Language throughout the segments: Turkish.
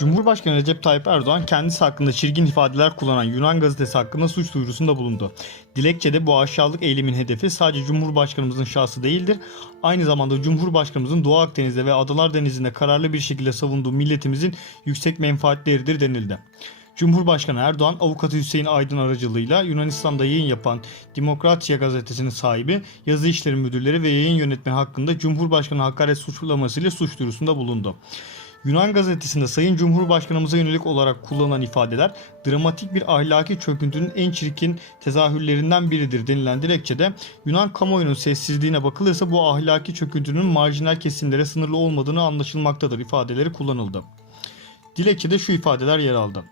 Cumhurbaşkanı Recep Tayyip Erdoğan kendisi hakkında çirkin ifadeler kullanan Yunan gazetesi hakkında suç duyurusunda bulundu. Dilekçede bu aşağılık eylemin hedefi sadece Cumhurbaşkanımızın şahsı değildir. Aynı zamanda Cumhurbaşkanımızın Doğu Akdeniz'de ve Adalar Denizi'nde kararlı bir şekilde savunduğu milletimizin yüksek menfaatleridir denildi. Cumhurbaşkanı Erdoğan avukatı Hüseyin Aydın aracılığıyla Yunanistan'da yayın yapan Demokratya gazetesinin sahibi, yazı işleri müdürleri ve yayın yönetmeni hakkında Cumhurbaşkanı hakaret suçlamasıyla suç duyurusunda bulundu. Yunan gazetesinde Sayın Cumhurbaşkanımıza yönelik olarak kullanılan ifadeler dramatik bir ahlaki çöküntünün en çirkin tezahürlerinden biridir denilen dilekçede Yunan kamuoyunun sessizliğine bakılırsa bu ahlaki çöküntünün marjinal kesimlere sınırlı olmadığını anlaşılmaktadır ifadeleri kullanıldı. Dilekçede şu ifadeler yer aldı.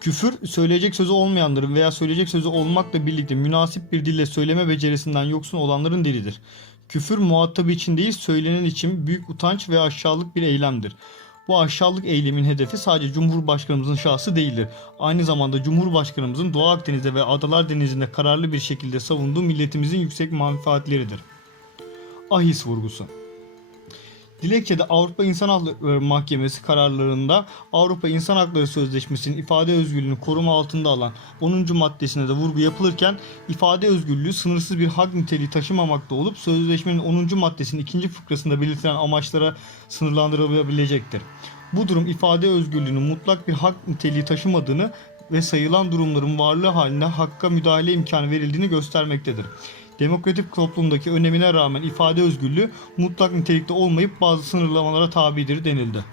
Küfür, söyleyecek sözü olmayanların veya söyleyecek sözü olmakla birlikte münasip bir dille söyleme becerisinden yoksun olanların dilidir. Küfür muhatabı için değil, söylenen için büyük utanç ve aşağılık bir eylemdir. Bu aşağılık eylemin hedefi sadece Cumhurbaşkanımızın şahsı değildir. Aynı zamanda Cumhurbaşkanımızın Doğu Akdeniz'de ve Adalar Denizi'nde kararlı bir şekilde savunduğu milletimizin yüksek menfaatleridir. Ahis vurgusu Dilekçede Avrupa İnsan Hakları Mahkemesi kararlarında Avrupa İnsan Hakları Sözleşmesi'nin ifade özgürlüğünü koruma altında alan 10. maddesine de vurgu yapılırken ifade özgürlüğü sınırsız bir hak niteliği taşımamakta olup sözleşmenin 10. maddesinin ikinci fıkrasında belirtilen amaçlara sınırlandırılabilecektir. Bu durum ifade özgürlüğünün mutlak bir hak niteliği taşımadığını ve sayılan durumların varlığı halinde hakka müdahale imkanı verildiğini göstermektedir. Demokratik toplumdaki önemine rağmen ifade özgürlüğü mutlak nitelikte olmayıp bazı sınırlamalara tabidir denildi.